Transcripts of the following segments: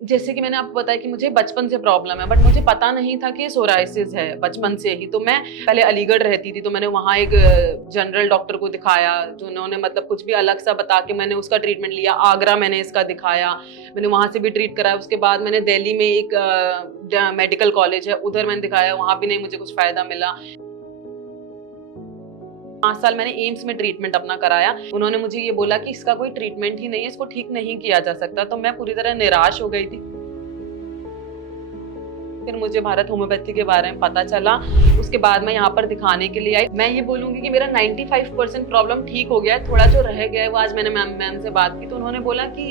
जैसे कि मैंने आपको बताया कि मुझे बचपन से प्रॉब्लम है, बट मुझे पता नहीं था कि ये सोराइसिस है बचपन से ही। तो मैं पहले अलीगढ़ रहती थी, तो मैंने वहाँ एक जनरल डॉक्टर को दिखाया, जो उन्होंने मतलब कुछ भी अलग सा बता के मैंने उसका ट्रीटमेंट लिया। आगरा मैंने इसका दिखाया, मैंने वहाँ से भी ट्रीट कराया। उसके बाद मैंने दिल्ली में एक मेडिकल कॉलेज है, उधर मैंने दिखाया, वहाँ भी नहीं मुझे कुछ फायदा मिला। 5 साल मैंने एम्स में ट्रीटमेंट अपना कराया। उन्होंने मुझे ये बोला कि इसका कोई ट्रीटमेंट ही नहीं है, इसको ठीक नहीं किया जा सकता। तो मैं पूरी तरह निराश हो गई थी। फिर मुझे भारत होम्योपैथी के बारे में पता चला। उसके बाद मैं यहाँ पर दिखाने के लिए आई। मैं ये बोलूंगी कि मेरा 95% प्रॉब्लम ठीक हो गया है। थोड़ा जो रह गया है वो आज मैंने मैम से बात की, तो उन्होंने बोला कि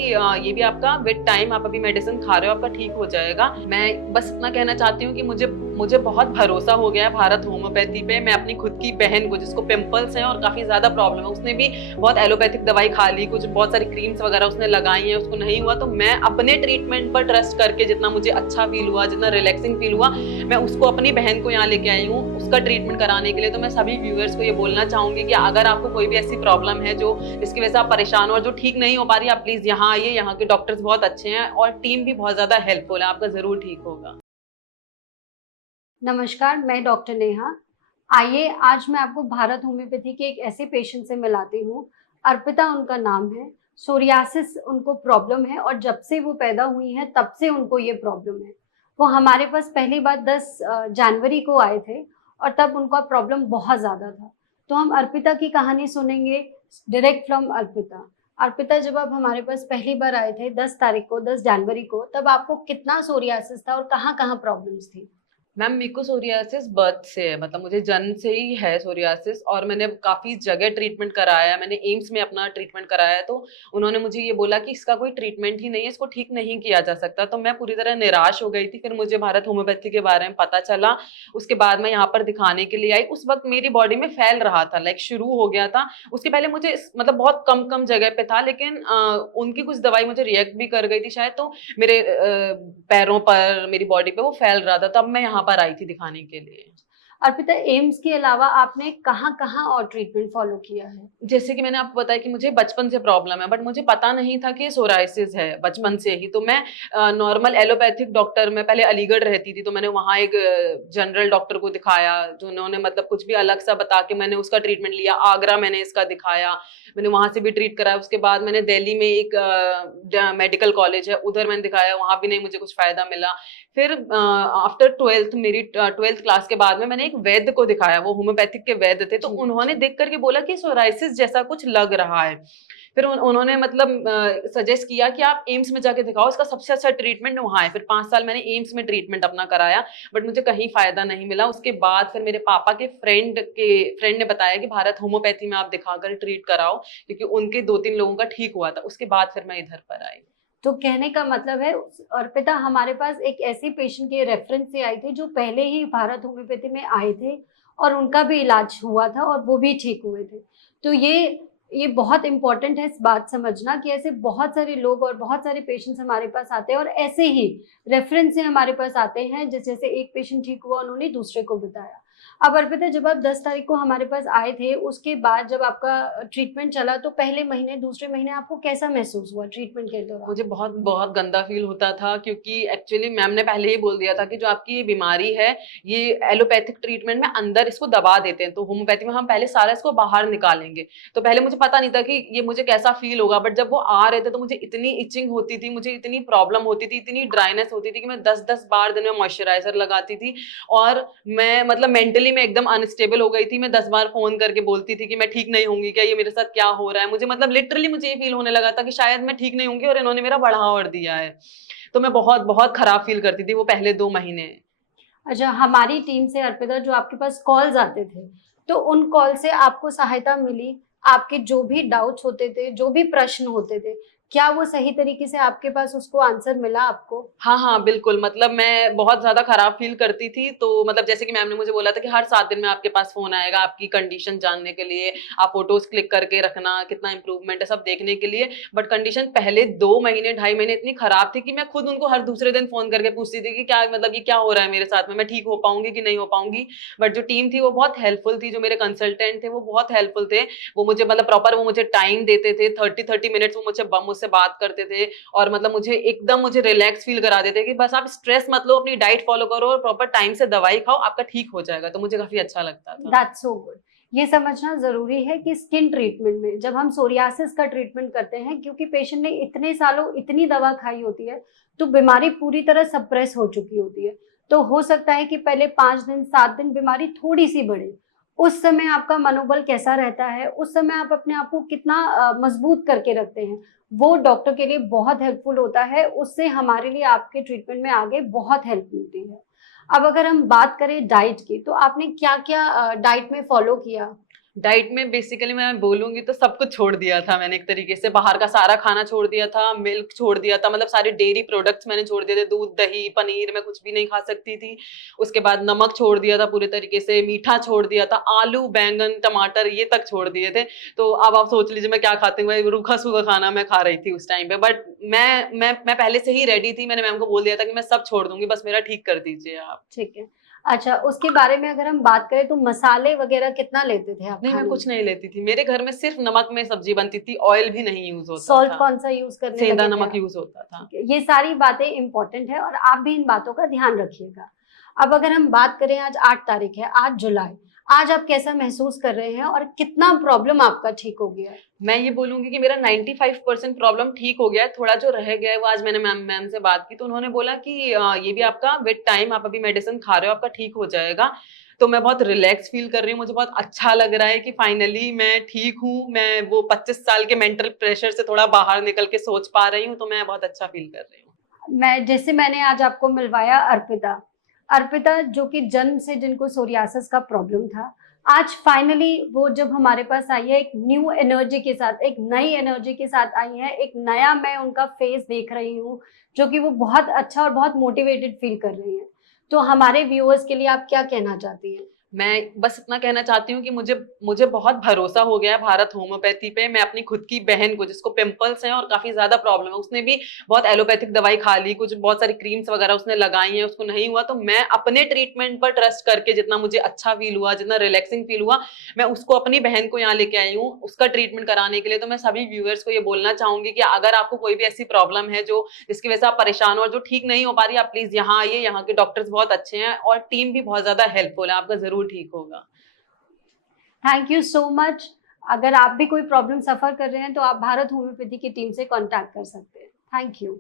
ये भी आपका विद टाइम, आप अभी मेडिसिन खा रहे हो, आपका ठीक हो जाएगा। मैं बस इतना कहना चाहती हूँ कि मुझे बहुत भरोसा हो गया है भारत होम्योपैथी पे। मैं अपनी खुद की बहन को, जिसको पिंपल्स हैं और काफी ज्यादा प्रॉब्लम है, उसने भी बहुत एलोपैथिक दवाई खा ली, कुछ बहुत सारी क्रीम्स वगैरह उसने लगाई हैं, उसको नहीं हुआ। तो मैं अपने ट्रीटमेंट पर ट्रस्ट करके, जितना मुझे अच्छा फील हुआ, जितना रिलैक्सिंग फील हुआ, मैं उसको अपनी बहन को यहाँ लेके आई हूँ उसका ट्रीटमेंट कराने के लिए। तो मैं सभी व्यूअर्स को ये बोलना चाहूंगी कि अगर आपको कोई भी ऐसी प्रॉब्लम है जो जिसकी वजह से आप परेशान हो और जो ठीक नहीं हो पा रही, आप प्लीज यहाँ आइए। यहाँ के डॉक्टर्स बहुत अच्छे हैं और टीम भी बहुत ज्यादा हेल्पफुल है, आपका जरूर ठीक होगा। नमस्कार, मैं डॉक्टर नेहा। आइए, आज मैं आपको भारत होम्योपैथी के एक ऐसे पेशेंट से मिलाती हूँ। अर्पिता उनका नाम है। सोरियासिस उनको प्रॉब्लम है और जब से वो पैदा हुई हैं तब से उनको ये प्रॉब्लम है। वो हमारे पास पहली बार 10 जनवरी को आए थे और तब उनका प्रॉब्लम बहुत ज़्यादा था। तो हम अर्पिता की कहानी सुनेंगे डायरेक्ट फ्रॉम अर्पिता। अर्पिता, जब आप हमारे पास पहली बार आए थे 10 तारीख को, 10 जनवरी को, तब आपको कितना सोरियासिस था और कहाँ-कहाँ प्रॉब्लम्स थी? मैम, मेरे को सोरियासिस बर्थ से है, मतलब मुझे जन्म से ही है सोरियासिस। और मैंने काफी जगह ट्रीटमेंट कराया है, मैंने एम्स में अपना ट्रीटमेंट कराया है। तो उन्होंने मुझे ये बोला कि इसका कोई ट्रीटमेंट ही नहीं है, इसको ठीक नहीं किया जा सकता। तो मैं पूरी तरह निराश हो गई थी। फिर मुझे भारत होम्योपैथी के बारे में पता चला। उसके बाद मैं यहाँ पर दिखाने के लिए आई। उस वक्त मेरी बॉडी में फैल रहा था, लाइक शुरू हो गया था। उसके पहले मुझे मतलब बहुत कम कम जगह पे था, लेकिन उनकी कुछ दवाई मुझे रिएक्ट भी कर गई थी शायद। तो मेरे पैरों पर, मेरी बॉडी पे वो फैल रहा था, तब मैं यहाँ पर आई थी दिखाने के लिए। अर्पिता, एम्स के अलावा आपने कहाँ-कहाँ और ट्रीटमेंट फॉलो किया है? जैसे कि मैंने आपको बताया कि मुझे बचपन से प्रॉब्लम है, बट मुझे पता नहीं था कि ये सोराइसिस है बचपन से ही। तो मैं नॉर्मल एलोपैथिक डॉक्टर, मैं पहले अलीगढ़ रहती थी, तो मैंने वहाँ एक जनरल डॉक्टर को दिखाया, जो उन्होंने मतलब कुछ भी अलग सा बता के मैंने उसका ट्रीटमेंट लिया। आगरा मैंने इसका दिखाया, मैंने वहां से भी ट्रीट कराया। उसके बाद मैंने दिल्ली में एक मेडिकल कॉलेज है, उधर मैंने दिखाया, वहां भी नहीं मुझे कुछ फायदा मिला। फिर आफ्टर ट्वेल्थ, मेरी ट्वेल्थ क्लास के बाद में मैंने एक वैद्य को दिखाया, वो होम्योपैथिक के वैद्य थे। तो जी, उन्होंने जी। देख करके बोला कि सोराइसिस जैसा कुछ लग रहा है। फिर उन्होंने मतलब सजेस्ट किया कि आप एम्स में जाके दिखाओ, इसका सबसे अच्छा ट्रीटमेंट वहां है। फिर 5 साल मैंने एम्स में ट्रीटमेंट अपना कराया, बट मुझे कहीं फायदा नहीं मिला। उसके बाद फिर मेरे पापा के फ्रेंड ने बताया कि भारत होम्योपैथी में आप दिखाकर ट्रीट कराओ, क्योंकि उनके 2-3 लोगों का ठीक हुआ था। उसके बाद फिर मैं इधर पर आई। तो कहने का मतलब है, अर्पिता हमारे पास एक ऐसी पेशेंट के रेफरेंस से आई थी जो पहले ही भारत होम्योपैथी में आए थे और उनका भी इलाज हुआ था और वो भी ठीक हुए थे। तो ये बहुत इम्पोर्टेंट है इस बात समझना कि ऐसे बहुत सारे लोग और बहुत सारे पेशेंट्स हमारे पास आते हैं और ऐसे ही रेफरेंस से हमारे पास आते हैं। जैसे एक पेशेंट ठीक हुआ, उन्होंने दूसरे को बताया। अब अर्पिता, जब आप 10 तारीख को हमारे पास आए थे, उसके बाद जब आपका ट्रीटमेंट चला, तो पहले महीने, दूसरे महीने आपको कैसा महसूस हुआ ट्रीटमेंट के दौरान? मुझे बहुत बहुत गंदा फील होता था, क्योंकि एक्चुअली मैम ने पहले ही बोल दिया था कि जो आपकी ये बीमारी है, ये एलोपैथिक ट्रीटमेंट में अंदर इसको दबा देते हैं, तो होम्योपैथी में हम पहले सारा इसको बाहर निकालेंगे। तो पहले मुझे पता नहीं था कि ये मुझे कैसा फील होगा, बट जब वो आ रहे थे तो मुझे इतनी इचिंग होती थी, मुझे इतनी प्रॉब्लम होती थी, इतनी ड्राइनेस होती थी कि मैं 10-10 बार दिन में मॉइस्चराइजर लगाती थी। और मैं मतलब मेंटली मैं एकदम अनस्टेबल हो गई थी। मैं 10 बार फोन करके बोलती थी कि मैं ठीक नहीं होंगी, क्या ये मेरे साथ क्या हो रहा है। मुझे मतलब लिटरली मुझे ये फील होने लगा था कि शायद मैं ठीक नहीं होंगी और इन्होंने मेरा बढ़ावा दिया है। तो मैं बहुत बहुत खराब फील करती थी वो पहले 2 महीने। अच्छा, हमारी टीम से अर्पिता, जो आपके पास कॉल्स आते थे, तो उन कॉल से आपको सहायता मिली? आपके जो भी डाउट्स होते थे, जो भी प्रश्न होते थे, क्या वो सही तरीके से आपके पास उसको आंसर मिला आपको? हाँ, हाँ, बिल्कुल। मतलब मैं बहुत ज़्यादा खराब फ़ील करती थी, तो मतलब जैसे कि मैम ने मुझे बोला था कि हर 7 दिन में आपके पास फ़ोन आएगा आपकी कंडीशन जानने के लिए, आप फ़ोटोज़ क्लिक करके रखना, कितना इम्प्रूवमेंट है, सब देखने के लिए। बट कंडीशन पहले 2 महीने, ढाई महीने इतनी खराब थी कि मैं खुद उनको हर दूसरे दिन फ़ोन करके पूछती थी कि क्या मतलब ये क्या हो रहा है मेरे साथ में, मैं ठीक हो पाऊँगी कि नहीं हो पाऊँगी? बट जो टीम थी वो बहुत हेल्पफुल थी, जो मेरे कंसल्टेंट थे वो बहुत हेल्पफुल थे। वो मुझे मतलब प्रॉपर वो मुझे टाइम देते थे, 30-30 मिनट्स वो मुझसे मुझसे बात करते थे और मतलब मुझे रिलैक्स फील करा देते कि बस आप स्ट्रेस मत लो, अपनी डाइट फॉलो करो और प्रॉपर टाइम से दवाई खाओ, आपका ठीक हो जाएगा। तो मुझे काफी अच्छा लगता था। That's so good. ये समझना जरूरी है कि स्किन ट्रीटमेंट में जब हम सोरियासिस का ट्रीटमेंट करते हैं, क्योंकि पेशेंट ने इतने सालों इतनी दवा खाई होती है, तो बीमारी पूरी तरह सप्रेस हो चुकी होती है। तो हो सकता है कि पहले 5 दिन 7 दिन बीमारी थोड़ी सी बढ़े, उस समय आपका मनोबल कैसा रहता है, उस समय आप अपने आप को कितना मजबूत करके रखते हैं, वो डॉक्टर के लिए बहुत हेल्पफुल होता है। उससे हमारे लिए आपके ट्रीटमेंट में आगे बहुत हेल्प मिलती है। अब अगर हम बात करें डाइट की, तो आपने क्या क्या डाइट में फॉलो किया? डाइट में बेसिकली मैं बोलूंगी तो सब कुछ छोड़ दिया था मैंने, एक तरीके से बाहर का सारा खाना छोड़ दिया था, मिल्क छोड़ दिया था, मतलब सारे डेयरी प्रोडक्ट्स मैंने छोड़ दिए थे, दूध दही पनीर मैं कुछ भी नहीं खा सकती थी। उसके बाद नमक छोड़ दिया था पूरे तरीके से, मीठा छोड़ दिया था, आलू बैंगन टमाटर ये तक छोड़ दिए थे। तो अब आप सोच लीजिए मैं क्या खाती हूँ, रूखा सूखा खाना मैं खा रही थी उस टाइम पे। बट मैं पहले से ही रेडी थी, मैंने मैम को बोल दिया था कि मैं सब छोड़ दूंगी, बस मेरा ठीक कर दीजिए आप। ठीक है। अच्छा, उसके बारे में अगर हम बात करें तो मसाले वगैरह कितना लेते थे आप नहीं, मैं खाने कुछ में? नहीं लेती थी, मेरे घर में सिर्फ नमक में सब्जी बनती थी, ऑयल भी नहीं यूज होता सॉल्ट था। कौन सा यूज करने सेंधा लगे थे नमक आप? यूज होता था। ठीक है, ये सारी बातें इंपॉर्टेंट है और आप भी इन बातों का ध्यान रखिएगा। अब अगर हम बात करें, आज 8 तारीख है, आज जुलाई, आज आप कैसा महसूस कर रहे हैं और कितना प्रॉब्लम आपका ठीक हो गया है? मैं ये बोलूंगी कि मेरा 95% प्रॉब्लम ठीक हो गया है। थोड़ा जो रह गया है वो आज मैंने मैम से बात की तो उन्होंने बोला कि ये भी आपका विद टाइम, आप अभी मेडिसिन खा रहे हो, आपका ठीक हो जाएगा। तो मैं बहुत रिलैक्स फील कर रही हूँ, मुझे बहुत अच्छा लग रहा है कि फाइनली मैं ठीक हूँ, मैं वो 25 साल के मेंटल प्रेशर से थोड़ा बाहर निकल के सोच पा रही हूँ, तो मैं बहुत अच्छा फील कर रही हूँ। मैंने आज आपको मिलवाया अर्पिता। अर्पिता जो कि जन्म से जिनको सोरियासिस का प्रॉब्लम था, आज फाइनली वो जब हमारे पास आई है, एक न्यू एनर्जी के साथ, एक नई एनर्जी के साथ आई है, एक नया मैं उनका फेस देख रही हूँ, जो कि वो बहुत अच्छा और बहुत मोटिवेटेड फील कर रही हैं। तो हमारे व्यूअर्स के लिए आप क्या कहना चाहती हैं? मैं बस इतना कहना चाहती हूँ कि मुझे मुझे बहुत भरोसा हो गया है भारत होम्योपैथी पे। मैं अपनी खुद की बहन को, जिसको पिंपल्स हैं और काफी ज्यादा प्रॉब्लम है, उसने भी बहुत एलोपैथिक दवाई खा ली, कुछ बहुत सारी क्रीम्स वगैरह उसने लगाई हैं, उसको नहीं हुआ। तो मैं अपने ट्रीटमेंट पर ट्रस्ट करके जितना मुझे अच्छा फील हुआ, जितना रिलैक्सिंग फील हुआ, मैं उसको अपनी बहन को यहाँ लेके आई हूँ उसका ट्रीटमेंट कराने के लिए। तो मैं सभी व्यूअर्स को ये बोलना चाहूंगी कि अगर आपको कोई भी ऐसी प्रॉब्लम है जो जिसकी वजह से आप परेशान हो और जो ठीक नहीं हो पा रही, आप प्लीज यहाँ आइए, यहाँ के डॉक्टर्स बहुत अच्छे हैं और टीम भी बहुत ज्यादा हेल्पफुल है, आपका जरूर ठीक होगा। Thank you so much. अगर आप भी कोई प्रॉब्लम सफर कर रहे हैं तो आप भारत होम्योपैथी की टीम से कांटेक्ट कर सकते हैं। Thank you.